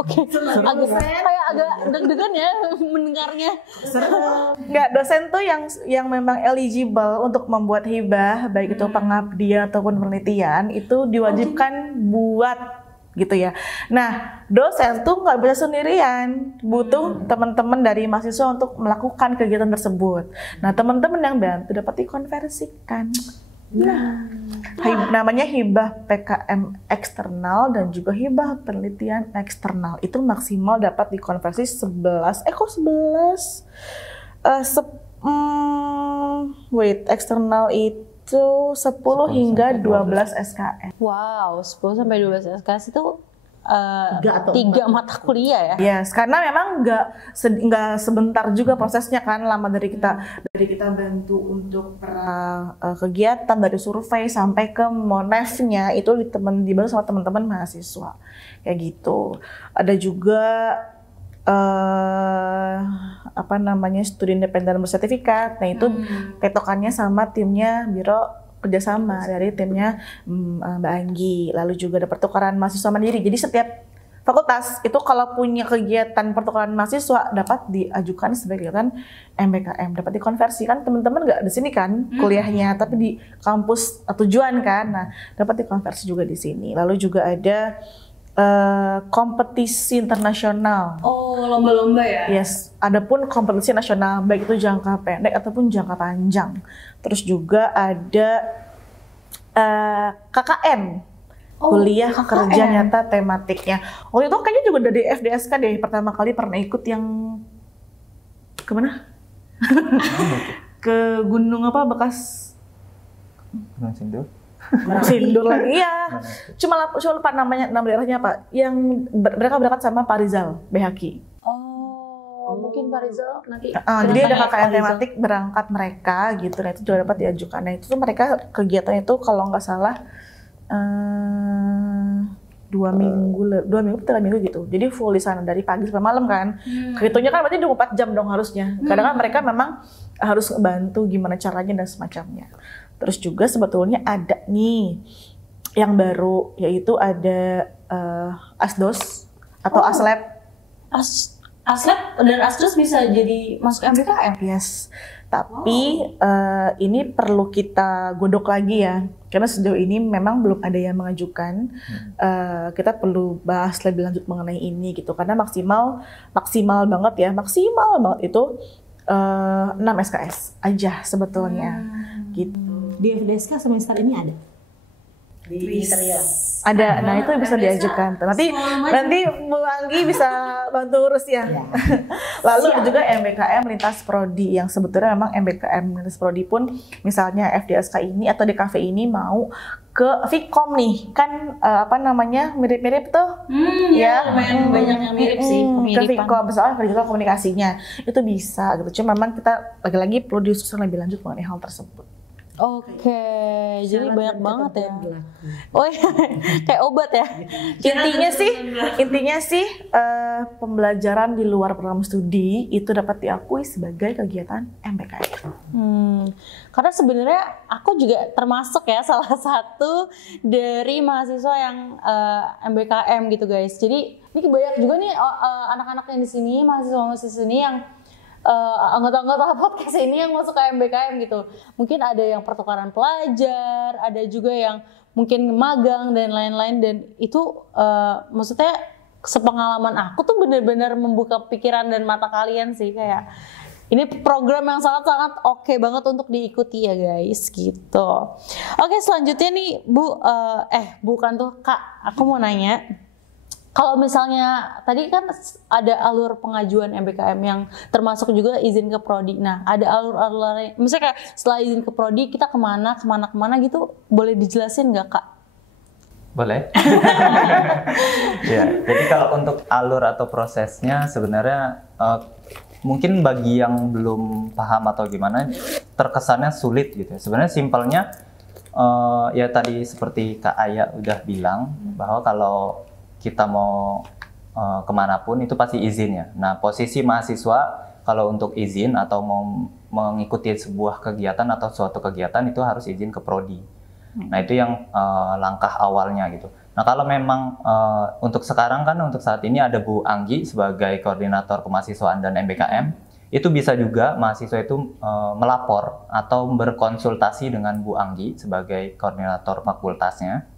Oke, agak deg-degan ya mendengarnya. Nggak, dosen tuh yang memang eligible untuk membuat hibah, baik itu pengabdian ataupun penelitian, itu diwajibkan buat gitu ya. Nah, dosen tuh nggak bisa sendirian, butuh teman-teman dari mahasiswa untuk melakukan kegiatan tersebut. Nah, teman-teman yang bantu dapat dikonversikan. Nah, namanya hibah PKM eksternal dan juga hibah penelitian eksternal. Itu maksimal dapat dikonversi 11. Eksternal itu 10 hingga 12 SKS. Wow, 10 sampai 12 SKS itu 3 mata kuliah ya? Yes, karena memang nggak sebentar juga prosesnya kan, lama dari kita bantu untuk kegiatan dari survei sampai ke monefnya itu dibantu sama teman-teman mahasiswa kayak gitu. Ada juga studi independen bersertifikat. Nah itu tetokannya sama timnya Biro kerjasama dari timnya Mbak Anggi. Lalu juga ada pertukaran mahasiswa mandiri. Jadi setiap fakultas itu kalau punya kegiatan pertukaran mahasiswa dapat diajukan sebagai kegiatan MBKM, dapat dikonversi. Kan teman-teman nggak di sini kan kuliahnya, tapi di kampus tujuan kan. Nah dapat dikonversi juga di sini. Lalu juga ada kompetisi internasional. Oh, lomba-lomba ya? Yes, adapun kompetisi nasional baik itu jangka pendek ataupun jangka panjang. Terus juga ada KKN, kuliah kerja nyata tematiknya. Waktu itu kayaknya juga dari FDSK deh, pertama kali pernah ikut yang kemana? Ke gunung apa bekas? Gunung Sindur. Sindur lagi, iya. Cuma lupa nama daerahnya apa. Yang mereka berangkat sama Pak Rizal, BHQ. Oh, mungkin Pak Rizal nanti. Jadi ada KKN tematik berangkat mereka gitu. Nah itu juga dapat diajukan. Nah itu tuh mereka kegiatan itu kalau nggak salah 2 minggu, 3 minggu gitu. Jadi full di sana dari pagi sampai malam kan. Kehitungnya kan berarti 24 jam dong harusnya. Kadang kan mereka memang harus bantu gimana caranya dan semacamnya. Terus juga sebetulnya ada nih yang baru, yaitu ada ASDOS atau ASLab. ASLab dan ASDOS bisa jadi masuk MBKM? Yes, tapi ini perlu kita godok lagi ya, karena sejauh ini memang belum ada yang mengajukan. Kita perlu bahas lebih lanjut mengenai ini gitu, karena maksimal banget itu 6 SKS aja sebetulnya gitu. Di FDSK semester ini ada? Ada, nah itu bisa diajukan. Nanti Bu Anggi bisa bantu urus ya. Lalu ada juga MBKM lintas prodi yang sebetulnya memang MBKM lintas prodi pun misalnya FDSK ini atau DKV ini mau ke Vkom nih, kan mirip-mirip tuh. Lumayan banyak yang mirip sih. Ke Vkom, misalnya digital komunikasinya itu bisa gitu. Cuma memang kita lagi-lagi perlu diskusikan lebih lanjut mengenai hal tersebut. Oke, jadi banyak banget ya. Oh iya, kayak obat ya. Intinya sih pembelajaran di luar program studi itu dapat diakui sebagai kegiatan MBKM. Karena sebenarnya aku juga termasuk ya salah satu dari mahasiswa yang MBKM gitu guys. Jadi ini banyak juga nih anak-anak yang di sini, mahasiswa-mahasiswa sini yang anggota-anggota podcast ini yang masuk ke MBKM gitu. Mungkin ada yang pertukaran pelajar, ada juga yang mungkin magang dan lain-lain, dan itu maksudnya sepengalaman aku tuh benar-benar membuka pikiran dan mata kalian sih, kayak ini program yang sangat-sangat oke banget untuk diikuti ya guys gitu. Oke, selanjutnya nih bukan tuh Kak, aku mau nanya. Kalau misalnya tadi kan ada alur pengajuan MBKM yang termasuk juga izin ke prodi. Nah, ada alur lain. Misalnya kayak setelah izin ke prodi kita kemana gitu, boleh dijelasin nggak Kak? Boleh. Ya, jadi kalau untuk alur atau prosesnya sebenarnya mungkin bagi yang belum paham atau gimana terkesannya sulit gitu. Sebenarnya simpelnya ya tadi seperti Kak Aya udah bilang bahwa kalau kita mau kemanapun itu pasti izin ya. Nah, posisi mahasiswa kalau untuk izin atau mau mengikuti sebuah kegiatan atau suatu kegiatan itu harus izin ke prodi. Nah, itu yang langkah awalnya gitu. Nah, kalau memang untuk sekarang kan untuk saat ini ada Bu Anggi sebagai koordinator kemahasiswaan dan MBKM, itu bisa juga mahasiswa itu melapor atau berkonsultasi dengan Bu Anggi sebagai koordinator fakultasnya.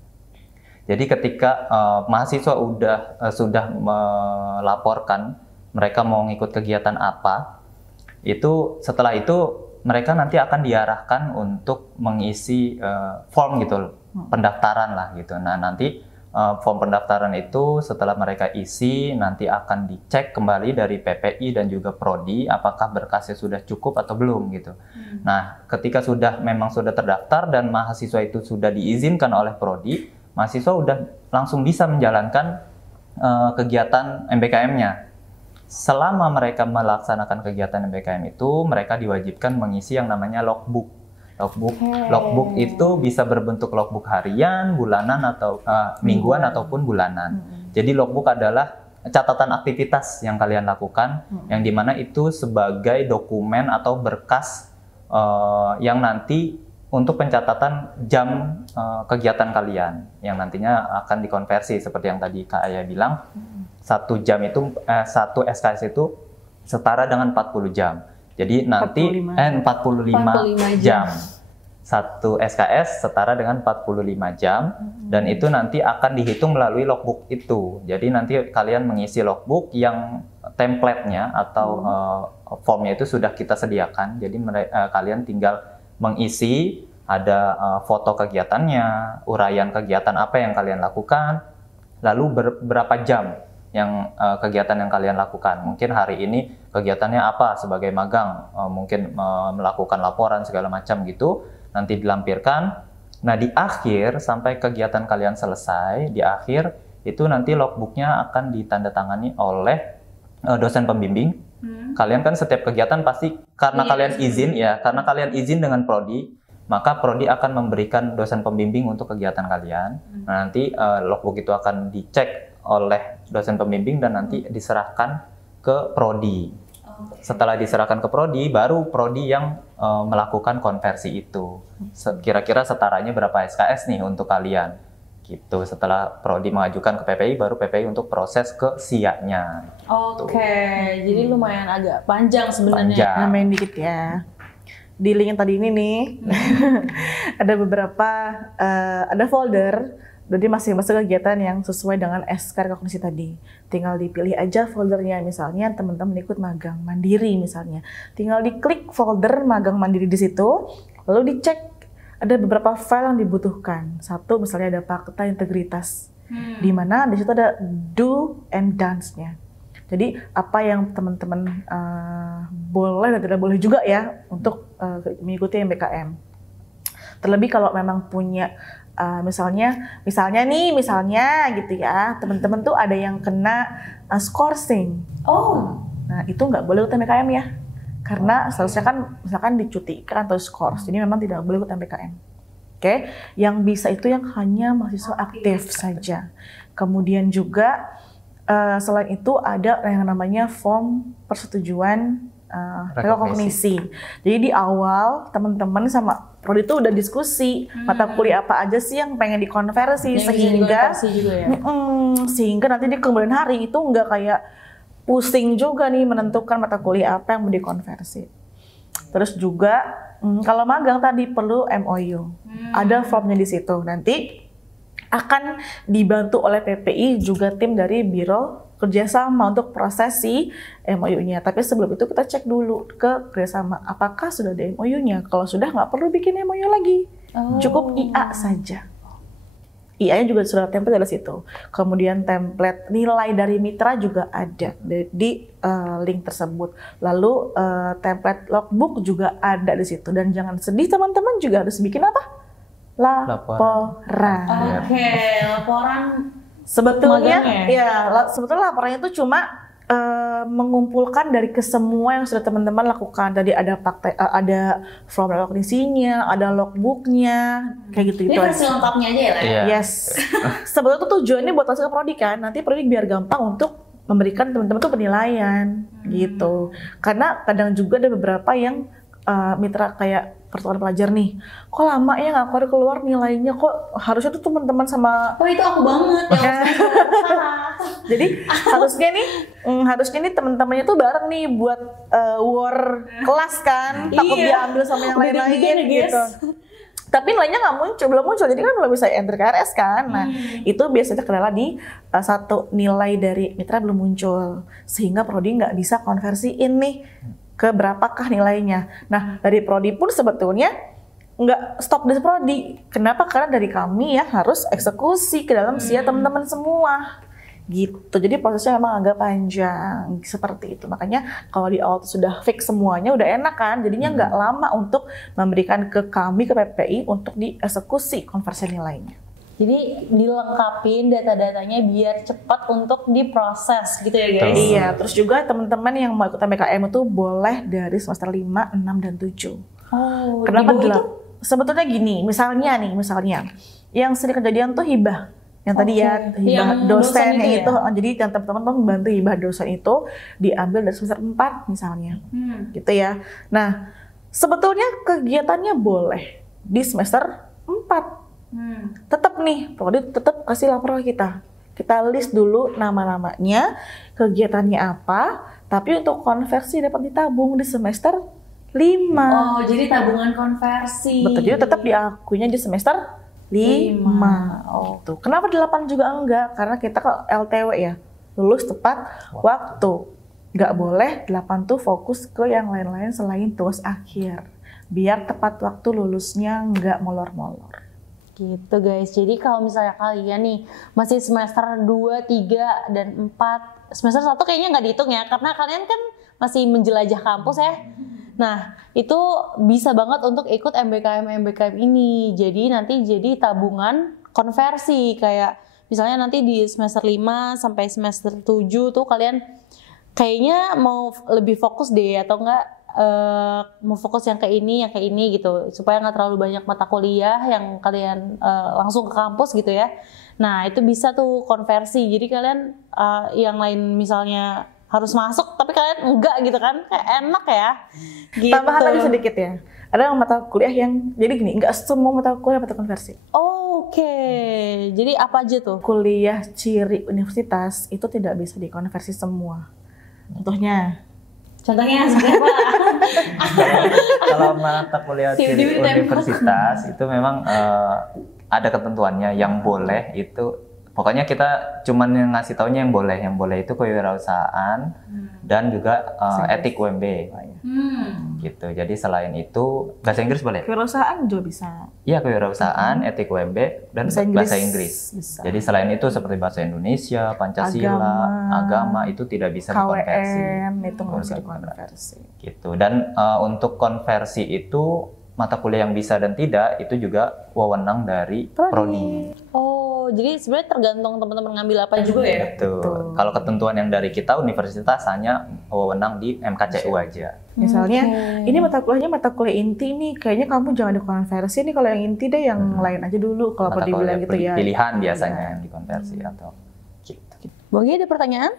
Jadi ketika mahasiswa sudah melaporkan mereka mau ngikut kegiatan apa, itu setelah itu mereka nanti akan diarahkan untuk mengisi form gitu, pendaftaran lah gitu. Nah, nanti form pendaftaran itu setelah mereka isi nanti akan dicek kembali dari PPI dan juga Prodi apakah berkasnya sudah cukup atau belum gitu. Nah, ketika memang sudah terdaftar dan mahasiswa itu sudah diizinkan oleh Prodi, mahasiswa udah langsung bisa menjalankan kegiatan MBKM-nya. Selama mereka melaksanakan kegiatan MBKM itu, mereka diwajibkan mengisi yang namanya logbook. Logbook itu bisa berbentuk logbook harian, bulanan atau mingguan ataupun bulanan. Jadi logbook adalah catatan aktivitas yang kalian lakukan, yang dimana itu sebagai dokumen atau berkas yang nanti untuk pencatatan jam kegiatan kalian, yang nantinya akan dikonversi seperti yang tadi Kak Aya bilang. 1 jam itu, 1 SKS itu setara dengan 40 jam. Jadi nanti 45 jam. 1 SKS setara dengan 45 jam, dan itu nanti akan dihitung melalui logbook itu. Jadi nanti kalian mengisi logbook yang template-nya atau formnya itu sudah kita sediakan. Jadi kalian tinggal mengisi, ada foto kegiatannya, uraian kegiatan apa yang kalian lakukan, lalu berapa jam yang kegiatan yang kalian lakukan. Mungkin hari ini kegiatannya apa sebagai magang, mungkin melakukan laporan segala macam gitu, nanti dilampirkan. Nah, di akhir sampai kegiatan kalian selesai, di akhir itu nanti logbooknya akan ditandatangani oleh dosen pembimbing. Kalian kan setiap kegiatan pasti karena kalian izin dengan Prodi, maka Prodi akan memberikan dosen pembimbing untuk kegiatan kalian. Nah, nanti logbook itu akan dicek oleh dosen pembimbing dan nanti diserahkan ke Prodi. Setelah diserahkan ke Prodi, baru Prodi yang melakukan konversi itu. Kira-kira setaranya berapa SKS nih untuk kalian? Gitu. Setelah Prodi mengajukan ke PPI, baru PPI untuk proses ke SIA-nya. Oke, jadi lumayan agak panjang sebenarnya. Nambahin dikit ya. Di link yang tadi ini nih, ada beberapa, ada folder. Jadi masing-masing kegiatan yang sesuai dengan SK rekognisi tadi. Tinggal dipilih aja foldernya, misalnya teman-teman ikut magang mandiri misalnya. Tinggal diklik folder magang mandiri di situ, lalu dicek ada beberapa file yang dibutuhkan. Satu misalnya ada fakta integritas, di mana di situ ada do and don'ts-nya. Jadi apa yang teman-teman boleh dan tidak boleh juga ya untuk mengikuti MBKM. Terlebih kalau memang punya misalnya gitu ya, teman-teman tuh ada yang kena scoring. Nah itu nggak boleh ikut MBKM ya, karena seharusnya kan misalkan dicutikan atau skors, jadi memang tidak boleh ikut MBKM. Oke, yang bisa itu yang hanya mahasiswa aktif saja. Kemudian juga selain itu ada yang namanya form persetujuan rekognisi. Jadi di awal teman-teman sama Prodi itu udah diskusi mata kuliah apa aja sih yang pengen dikonversi, sehingga nanti di kemudian hari itu nggak kayak pusing juga nih menentukan mata kuliah apa yang mau dikonversi. Terus juga kalau magang tadi perlu MOU, ada formnya di situ. Nanti akan dibantu oleh PPI juga tim dari Biro kerjasama untuk prosesi MOU-nya. Tapi sebelum itu kita cek dulu ke kerjasama, apakah sudah ada MOU-nya. Kalau sudah nggak perlu bikin MOU lagi, cukup IA saja. IA-nya juga sudah template dari situ. Kemudian template nilai dari mitra juga ada di link tersebut. Lalu template logbook juga ada di situ. Dan jangan sedih teman-teman, juga harus bikin apa? Laporan. Oke, laporan. Sebetulnya sebetulnya laporannya itu cuma mengumpulkan dari kesemua yang sudah teman-teman lakukan. Tadi ada ada form rekognisinya, ada logbooknya, kayak gitu. Ini versi lengkapnya aja ya, Lea? Yes. Sebetulnya tuh tujuannya buat masuk ke Prodi kan. Nanti Prodi biar gampang untuk memberikan teman-teman tuh penilaian gitu. Karena kadang juga ada beberapa yang mitra kayak pertukaran pelajar nih, kok lama ya nggak keluar nilainya, kok harusnya tuh teman-teman sama. Oh itu aku banget ya. Jadi harusnya nih teman-temannya tuh bareng nih buat war kelas kan, takut diambil sama yang lain-lain gitu. Tapi nilainya belum muncul, jadi kan belum bisa enter KRS kan. Nah itu biasanya kendala di satu nilai dari mitra belum muncul, sehingga prodi nggak bisa konversiin nih ke berapakah nilainya. Nah dari prodi pun sebetulnya nggak stop di prodi. Kenapa? Karena dari kami yang harus eksekusi ke dalam SIA teman-teman semua. Gitu, jadi prosesnya memang agak panjang seperti itu. Makanya kalau di awal sudah fix semuanya udah enak kan, jadinya nggak lama untuk memberikan ke kami, ke PPI untuk dieksekusi konversi nilainya. Jadi dilengkapin data-datanya biar cepat untuk diproses gitu ya guys. Iya, terus juga teman-teman yang mau ikut MBKM itu boleh dari semester 5, 6, dan 7. Oh, kenapa itu? Sebetulnya gini, misalnya yang sering kejadian tuh hibah. Yang tadi ya hibah dosen itu ya? Jadi yang teman-teman membantu hibah dosen itu diambil dari semester 4 misalnya. Gitu ya. Nah, sebetulnya kegiatannya boleh di semester 4. Tetap nih, prodi tetap kasih laporan kita. Kita list dulu nama-namanya, kegiatannya apa, tapi untuk konversi dapat ditabung di semester 5. Oh, jadi tabungan konversi. Betul, jadi tetap diakuinya di semester 5. Oh, tuh. Kenapa 8 juga enggak? Karena kita ke LTW ya, lulus tepat waktu. Nggak boleh 8 tuh fokus ke yang lain-lain selain tugas akhir. Biar tepat waktu lulusnya nggak molor-molor. Gitu guys, jadi kalau misalnya kalian nih masih semester 2, 3, dan 4, semester 1 kayaknya nggak dihitung ya, karena kalian kan masih menjelajah kampus ya. Nah, itu bisa banget untuk ikut MBKM ini. Jadi nanti jadi tabungan konversi. Kayak misalnya nanti di semester 5 sampai semester 7 tuh kalian kayaknya mau lebih fokus deh atau enggak mau fokus yang ke ini gitu. Supaya nggak terlalu banyak mata kuliah yang kalian langsung ke kampus gitu ya. Nah, itu bisa tuh konversi. Jadi kalian yang lain misalnya harus masuk tapi kalian enggak gitu kan, kayak enak ya gitu. Tambahan lagi sedikit ya, ada mata kuliah yang jadi gini, enggak semua mata kuliah mata konversi. Oke. Jadi apa aja tuh? Kuliah ciri universitas itu tidak bisa dikonversi semua. Contohnya seperti apa? Kalau mata kuliah ciri universitas itu memang ada ketentuannya. Yang boleh itu pokoknya kita cuman ngasih taunya yang boleh itu kewirausahaan dan juga etik UMB. Gitu. Jadi selain itu bahasa Inggris boleh? Kewirausahaan juga bisa. Iya, kewirausahaan, etik UMB dan bahasa Inggris. Bisa. Jadi selain itu seperti bahasa Indonesia, Pancasila, agama itu tidak bisa dikonversi. KWN itu nggak bisa dikonversi. Gitu. Dan untuk konversi itu mata kuliah yang bisa dan tidak itu juga wewenang dari prodi. Oh, jadi sebenarnya tergantung teman-teman ngambil apa juga ya? Betul. Kalau ketentuan yang dari kita universitas hanya wewenang di MKCU aja. Misalnya, ini mata kuliahnya mata kuliah inti nih, kayaknya kamu jangan dikonversi nih, kalau yang inti deh yang lain aja dulu kalau Mata prodi bilang gitu ya. Pilihan biasanya yang dikonversi atau gitu. Bogi ada pertanyaan?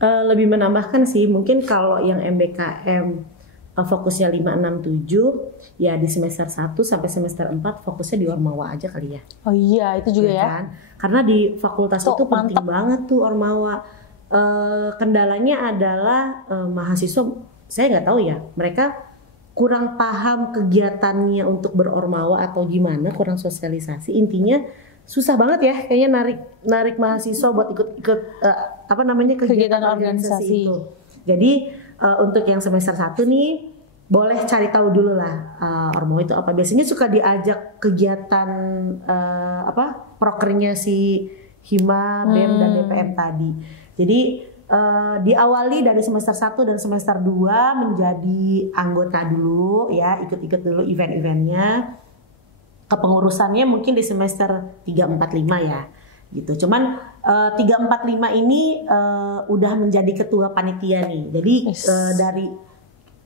Lebih menambahkan sih, mungkin kalau yang MBKM fokusnya 5, 6, 7 ya di semester 1 sampai semester 4 fokusnya di Ormawa aja kali ya. Oh iya, itu juga ya. Kan? Karena di fakultas Tuh, itu penting mantap banget tuh Ormawa. Kendalanya adalah mahasiswa, saya nggak tahu ya, mereka kurang paham kegiatannya untuk berormawa atau gimana, kurang sosialisasi. Intinya susah banget ya kayaknya narik mahasiswa buat ikut kegiatan organisasi itu. Jadi untuk yang semester 1 nih boleh cari tahu dulu lah Ormawa itu apa. Biasanya suka diajak kegiatan prokernya si Hima, BEM dan DPM tadi. Jadi diawali dari semester 1 dan semester 2 menjadi anggota dulu ya, ikut-ikut dulu event-eventnya. Kepengurusannya mungkin di semester 3, 4, 5 ya gitu. Cuman 3, 4, 5 ini udah menjadi ketua panitia nih. Jadi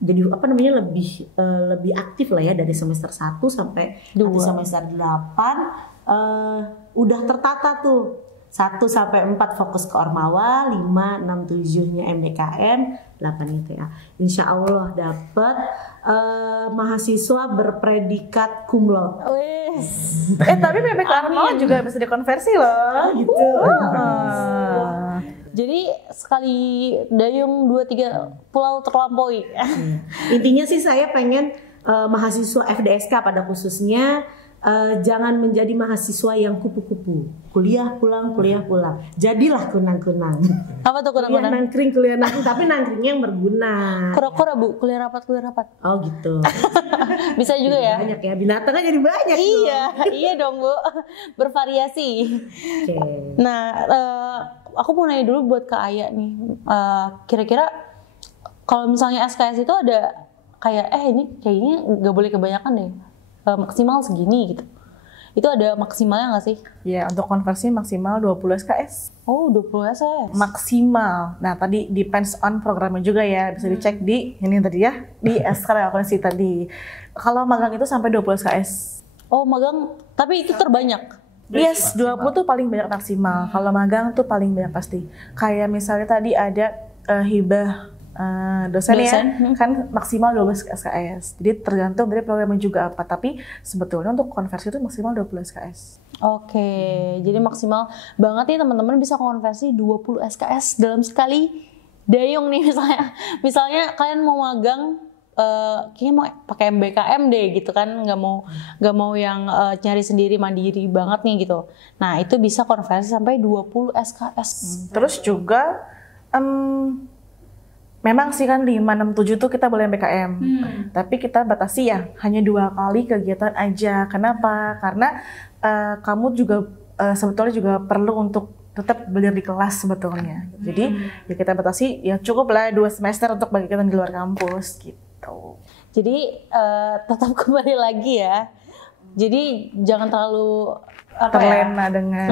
lebih aktif lah ya dari semester 1 sampai nanti semester 8 udah tertata tuh 1 sampai 4 fokus ke Ormawa, 5, 6, 7-nya MBKM, 8-nya TA. Insya Allah dapat mahasiswa berpredikat cum laude. Wes. Tapi PPK Ormawa juga bisa dikonversi loh. Gitu. Jadi sekali dayung 2-3 pulau terlampaui. Intinya sih saya pengen mahasiswa FDSK pada khususnya jangan menjadi mahasiswa yang kupu-kupu. Kuliah pulang. Jadilah kunang-kunang. Apa tuh Kuliah kunang-kunang? kuliah nangkring, tapi nangkringnya yang berguna. Kura-kura Bu, kuliah rapat. Oh gitu. Bisa juga ya? Banyak ya, binatangnya jadi banyak. Iya dong Bu, bervariasi. Oke. Nah, aku mau nanya dulu buat Kak Aya nih, kira-kira kalau misalnya SKS itu ada kayak ini kayaknya nggak boleh kebanyakan deh, maksimal segini gitu. Itu ada maksimalnya nggak sih? Ya, untuk konversi maksimal 20 SKS. Oh, 20 SKS. Maksimal. Nah, tadi depends on programnya juga ya. Bisa dicek di ini tadi ya, di SK referensi tadi. Kalau magang itu sampai 20 SKS. Oh, magang, tapi itu terbanyak. Yes, 20 tuh paling banyak maksimal. Kalau magang tuh paling banyak pasti. Kayak misalnya tadi ada hibah dosen ya, kan maksimal 12 SKS. Jadi tergantung dari programnya juga apa. Tapi sebetulnya untuk konversi itu maksimal 20 SKS. Oke, jadi maksimal banget nih teman-teman bisa konversi 20 SKS dalam sekali dayung nih misalnya. Misalnya kalian mau magang, kayaknya mau pakai MBKM deh gitu kan, nggak mau yang nyari sendiri mandiri banget nih gitu. Nah itu bisa konversi sampai 20 SKS. Terus juga memang sih kan 5, 6, 7 tuh kita boleh MBKM. Tapi kita batasi ya hanya 2 kali kegiatan aja. Kenapa? Karena kamu juga sebetulnya juga perlu untuk tetap belajar di kelas sebetulnya. Jadi ya kita batasi ya cukup lah 2 semester untuk kegiatan di luar kampus gitu. Jadi tetap kembali lagi ya. Jadi jangan terlalu terlena dengan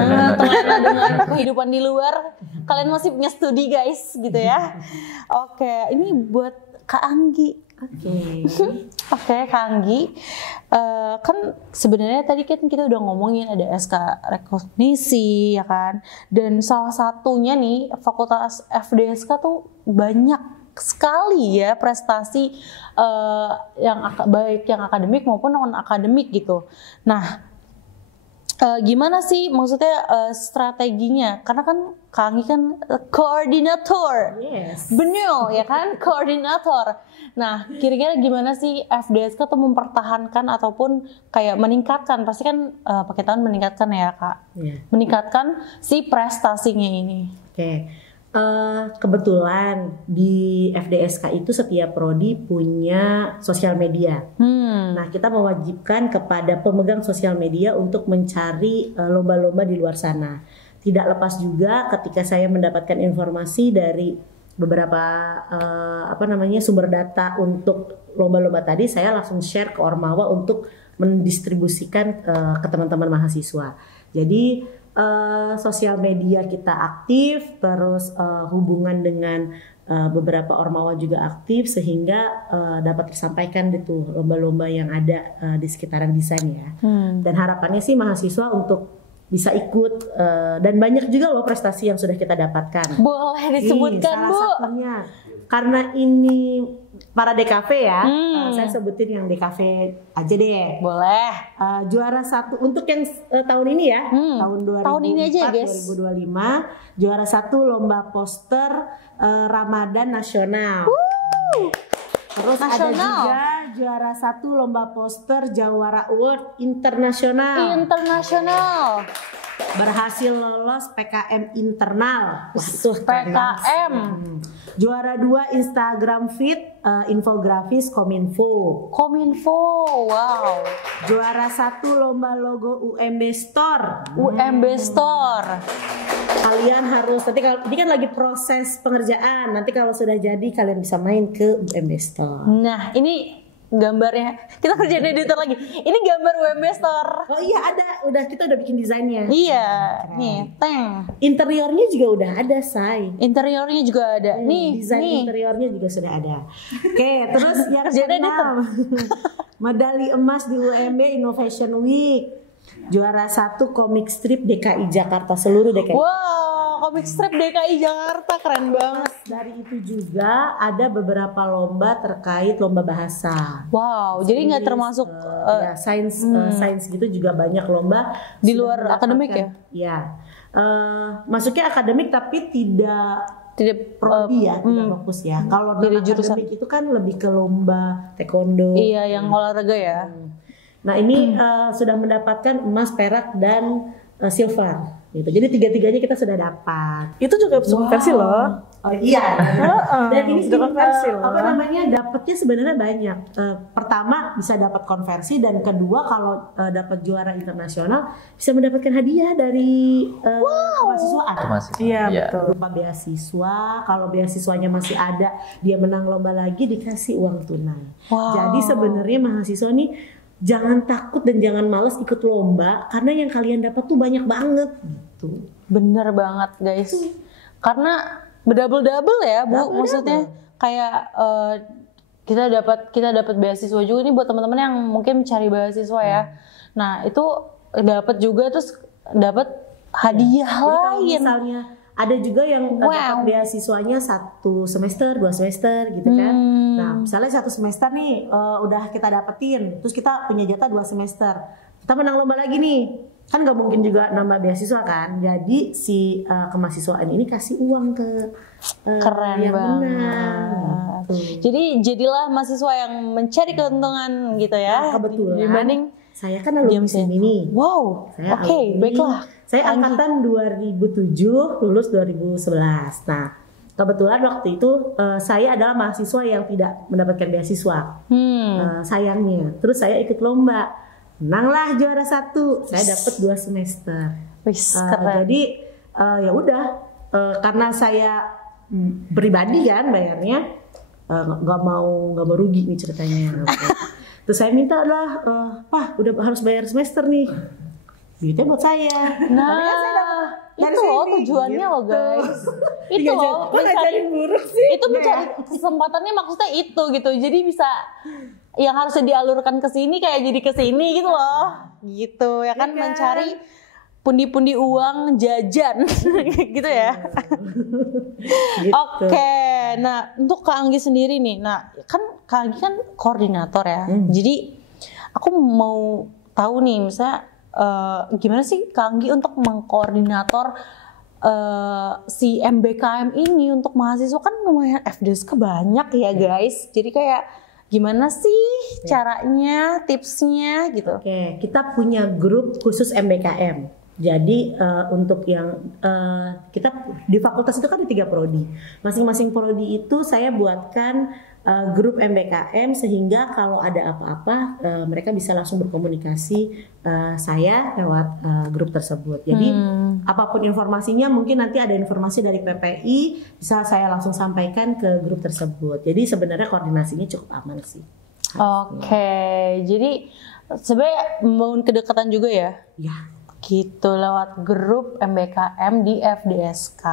kehidupan di luar. Kalian masih punya studi guys, gitu ya. Oke, ini buat Kak Anggi. Oke, Kak Anggi. Kan sebenarnya tadi kan kita udah ngomongin ada SK rekognisi ya kan. Dan salah satunya nih Fakultas FDSK tuh banyak sekali ya prestasi baik yang akademik maupun non akademik gitu. Nah, gimana sih maksudnya strateginya? Karena kan Kak Anggi kan koordinator, bener ya kan, koordinator. Nah, kira-kira gimana sih FDSK tuh mempertahankan ataupun kayak meningkatkan? Pasti kan pakai tahun meningkatkan ya Kak, meningkatkan si prestasinya ini. Kebetulan di FDSK itu setiap prodi punya sosial media. Nah, kita mewajibkan kepada pemegang sosial media untuk mencari lomba-lomba di luar sana. Tidak lepas juga ketika saya mendapatkan informasi dari beberapa sumber data untuk lomba-lomba tadi, saya langsung share ke Ormawa untuk mendistribusikan ke teman-teman mahasiswa. Jadi sosial media kita aktif, terus hubungan dengan beberapa Ormawa juga aktif sehingga dapat tersampaikan itu lomba-lomba yang ada di sekitaran desain ya. Dan harapannya sih mahasiswa untuk bisa ikut dan banyak juga loh prestasi yang sudah kita dapatkan. Boleh disebutkan Bu? Salah satunya karena ini para DKV ya, saya sebutin yang DKV aja deh. Boleh. Juara 1 untuk yang tahun ini ya, tahun ini aja ya guys. 2025, juara 1 lomba poster Ramadan nasional. Terus ada juga juara 1 lomba poster Jawara Award internasional. Berhasil lolos PKM internal. PKM. Juara 2 Instagram Feed infografis Kominfo. Wow. Juara 1 lomba logo UMB Store. Kalian harus ini kan lagi proses pengerjaan. Nanti kalau sudah jadi kalian bisa main ke UMB Store. Nah, ini gambarnya. Kita kerjain editor lagi. Ini gambar UMB Store. Oh iya ada, kita udah bikin desainnya. Iya, nih, Interiornya juga udah ada, Say. Interiornya juga ada. Desain interiornya juga sudah ada. Oke, terus yang ke-6. Medali emas di UMB Innovation Week. juara 1 komik strip DKI Jakarta, seluruh DKI. Wow, komik strip DKI Jakarta keren banget. Dari itu juga ada beberapa lomba terkait lomba bahasa. Wow, jadi nggak termasuk Ya, sains gitu juga banyak lomba di sudah luar akademik ya? Ya, masuknya akademik tapi tidak Tidak prodi ya, tidak fokus ya. Kalau Tidak non jurusan. akademik itu kan lebih ke lomba taekwondo. Iya, yang olahraga ya. Nah ini sudah mendapatkan emas, perak, dan silver. Gitu. Jadi tiga-tiganya kita sudah dapat. Itu juga bisa konversi loh. Oh iya. Dan ini sudah konversi loh. apa namanya, dapatnya sebenarnya banyak. Pertama bisa dapat konversi, dan kedua kalau dapat juara internasional bisa mendapatkan hadiah dari kemahasiswaan. Iya, betul. Berupa beasiswa. Kalau beasiswanya masih ada, dia menang lomba lagi dikasih uang tunai. Wow. Jadi sebenarnya mahasiswa nih jangan takut dan jangan males ikut lomba, karena yang kalian dapat tuh banyak banget gitu. Bener banget guys. Karena double ya Bu, Double-double. maksudnya kayak kita dapat beasiswa juga nih buat teman-teman yang mungkin mencari beasiswa ya. Nah itu dapat juga, terus dapat hadiah Jadi kalau lain. misalnya ada juga yang dapat beasiswanya 1 semester, 2 semester gitu kan. Nah, misalnya 1 semester nih udah kita dapetin, terus kita punya jatah 2 semester. Kita menang lomba lagi nih. Kan gak mungkin juga nambah beasiswa kan. Jadi si kemahasiswaan ini kasih uang ke Keren yang banget. menang. Gitu. Jadi jadilah mahasiswa yang mencari keuntungan gitu ya. Nah, kebetulan Dibanding saya kan alumni sini nih. wow. Saya Oke, alumni. baiklah. Saya angkatan 2007, lulus 2011. Nah, kebetulan waktu itu saya adalah mahasiswa yang tidak mendapatkan beasiswa. Sayangnya. Terus saya ikut lomba. Menanglah juara 1. Saya dapat 2 semester. Wis, keren. Jadi ya udah, karena saya pribadi kan bayarnya nggak mau rugi nih ceritanya. Terus saya minta lah, Pak udah harus bayar semester nih. Duitnya buat saya. Nah, dari itu loh sini, tujuannya gitu. loh guys. Itu Iya, loh kok ngajarin buruk sih? itu mencari kesempatannya, maksudnya itu gitu. Jadi bisa yang harusnya dialurkan ke sini kayak jadi ke sini gitu loh. Gitu ya kan, mencari pundi-pundi uang jajan gitu ya. Gitu. Oke, nah untuk Kak Anggi sendiri nih, nah kan Kak Anggi kan koordinator ya. Jadi aku mau tahu nih, misalnya gimana sih Kak Anggi untuk mengkoordinator si MBKM ini untuk mahasiswa, kan lumayan FDSK banyak ya guys. Jadi kayak gimana sih caranya, tipsnya gitu? Oke, kita punya grup khusus MBKM. Jadi untuk yang kita di fakultas itu kan ada 3 prodi. Masing-masing prodi itu saya buatkan grup MBKM sehingga kalau ada apa-apa mereka bisa langsung berkomunikasi saya lewat grup tersebut. Jadi apapun informasinya, mungkin nanti ada informasi dari PPI bisa saya langsung sampaikan ke grup tersebut. Jadi sebenarnya koordinasinya cukup aman sih. Oke, jadi sebenarnya membangun kedekatan juga ya? Ya. Gitu lewat grup MBKM di FDSK.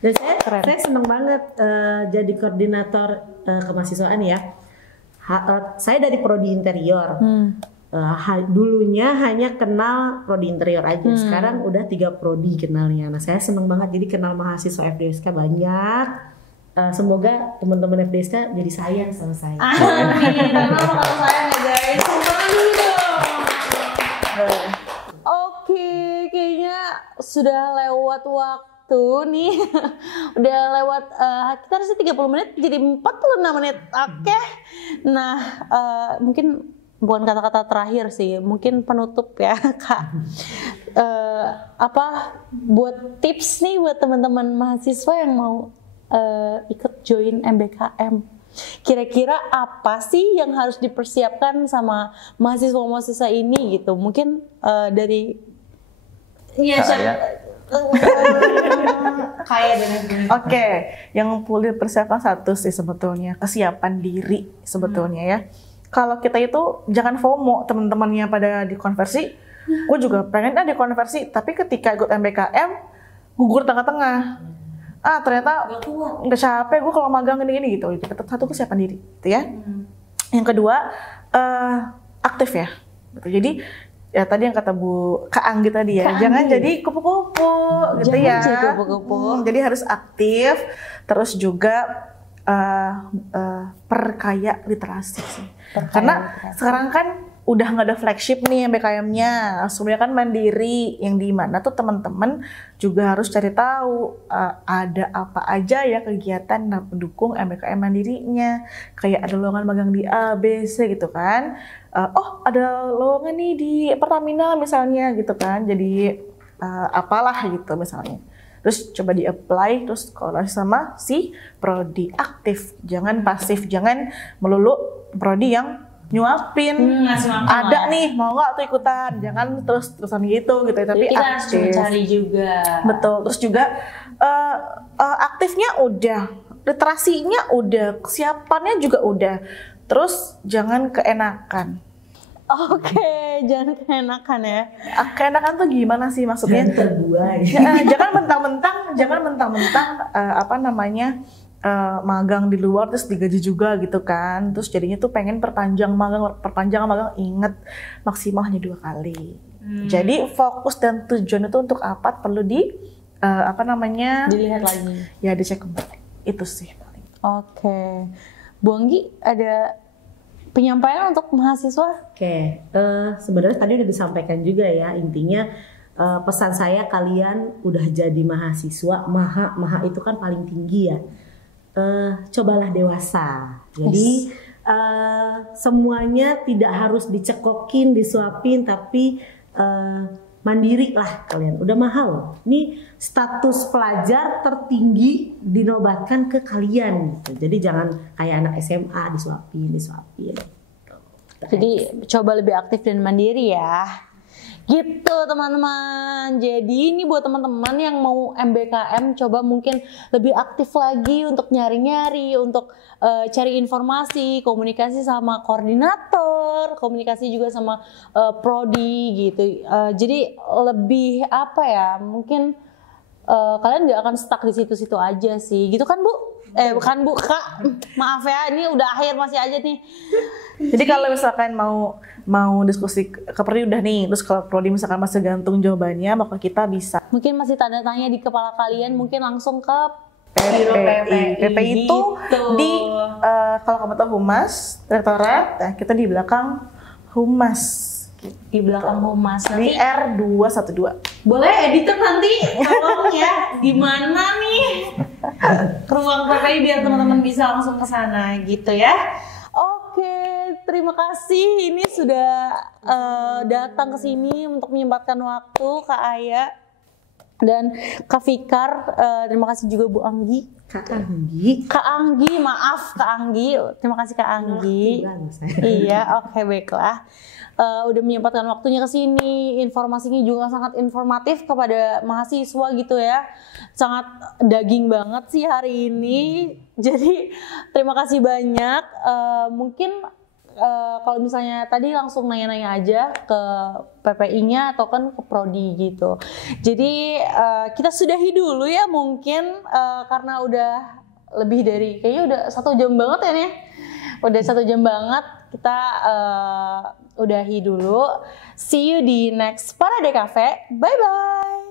Dan saya senang banget jadi koordinator kemahasiswaan ya. Saya dari prodi interior. Dulunya hanya kenal prodi interior aja. Sekarang udah 3 prodi kenalnya. Nah, saya senang banget jadi kenal mahasiswa FDSK banyak. Semoga teman-teman FDSK jadi sayang sama saya. Amin. Kalau sayang ya guys. Oke, kayaknya sudah lewat waktu nih. Udah lewat, kita harusnya 30 menit jadi 46 menit. Oke. Nah, mungkin bukan kata-kata terakhir sih, mungkin penutup ya Kak. Buat tips nih buat teman-teman mahasiswa yang mau ikut join MBKM. Kira-kira apa sih yang harus dipersiapkan sama mahasiswa-mahasiswa ini gitu? Mungkin dari Oke, yang perlu dipersiapkan satu sih sebetulnya, kesiapan diri sebetulnya ya. Kalau kita itu jangan FOMO teman-temannya pada dikonversi. Gue juga pengen dikonversi, tapi ketika ikut MBKM gugur tengah-tengah. Ternyata nggak capek gue kalau magang gini-gini gitu. Satu kesiapan diri, gitu ya. Yang kedua aktif ya. Gitu. Jadi ya tadi yang kata Bu Kak Anggi tadi ya, Kak jangan Anggi. jadi kupu-kupu gitu Jangan ya. jadi kupu-kupu. Jadi harus aktif, terus juga perkaya literasi sih. Karena sekarang kan udah nggak ada flagship nih MBKM-nya, sebenarnya kan mandiri, yang di mana tuh teman-teman juga harus cari tahu ada apa aja ya kegiatan yang mendukung MBKM mandirinya, kayak ada lowongan magang di A, B, C gitu kan. Oh ada lowongan nih di Pertamina misalnya gitu kan, jadi apalah gitu misalnya. Terus coba di-apply, terus kolaborasi sama si prodi, aktif, jangan pasif, jangan melulu prodi yang nyuapin. ngasih makan Ada lah. nih, mau nggak tuh ikutan, jangan terus-terusan gitu, tapi Jadi kita harus aktif. mencari juga. Betul, terus juga aktifnya udah, literasinya udah, kesiapannya juga udah, terus jangan keenakan. Oke, jangan keenakan ya. Keenakan tuh gimana sih maksudnya? terbuai. Jangan mentang-mentang apa namanya magang di luar terus digaji juga gitu kan, terus jadinya tuh pengen perpanjang magang, inget maksimal hanya 2 kali. Jadi fokus dan tujuan itu untuk apa perlu di apa namanya Dilihat lagi. ya dicek kembali, itu sih paling. Oke. Bu Anggi, ada penyampaian untuk mahasiswa? Oke, sebenarnya tadi udah disampaikan juga ya, intinya pesan saya kalian udah jadi mahasiswa, maha itu kan paling tinggi ya. Cobalah dewasa. Jadi semuanya tidak harus dicekokin, disuapin, tapi mandiri lah kalian. Udah mahal. Ini status pelajar tertinggi dinobatkan ke kalian. Gitu. Jadi jangan kayak anak SMA disuapin. Jadi coba lebih aktif dan mandiri ya. Gitu teman-teman. Jadi ini buat teman-teman yang mau MBKM, coba mungkin lebih aktif lagi untuk nyari-nyari, untuk cari informasi, komunikasi sama koordinator, komunikasi juga sama prodi gitu. Jadi lebih apa ya, mungkin kalian nggak akan stuck di situ-situ aja sih. Gitu kan Bu? Bukan Bu, Kak. Maaf ya, ini udah akhir masih aja nih. Jadi kalau misalkan mau diskusi ke prodi udah nih, terus kalau prodi misalkan masih gantung jawabannya, maka kita bisa Mungkin masih tanda tanya di kepala kalian, mungkin langsung ke PPI. PPI PPI itu gitu. di kalau kamu tahu humas, direktorat, kita di belakang humas. di belakang humas. Di Nanti R212. boleh editor nanti tolong ya di mana nih ruang PPI biar teman-teman bisa langsung ke sana gitu ya. Oke, terima kasih ini sudah datang ke sini untuk menyempatkan waktu Kak Aya dan Kak Fikar. Terima kasih juga Bu Anggi. Kak Anggi, Maaf Kak Anggi. Terima kasih Kak Anggi. saya. Iya, oke baiklah. Udah menyempatkan waktunya ke sini. Informasinya juga sangat informatif kepada mahasiswa gitu ya. Sangat daging banget sih hari ini. Jadi terima kasih banyak. Mungkin kalau misalnya tadi langsung nanya-nanya aja ke PPI-nya atau kan ke prodi gitu. Jadi kita sudahi dulu ya mungkin karena udah lebih dari kayaknya udah 1 jam banget ya nih. Udah 1 jam banget, kita udahi dulu. See you di next Parade Cafe. Bye bye.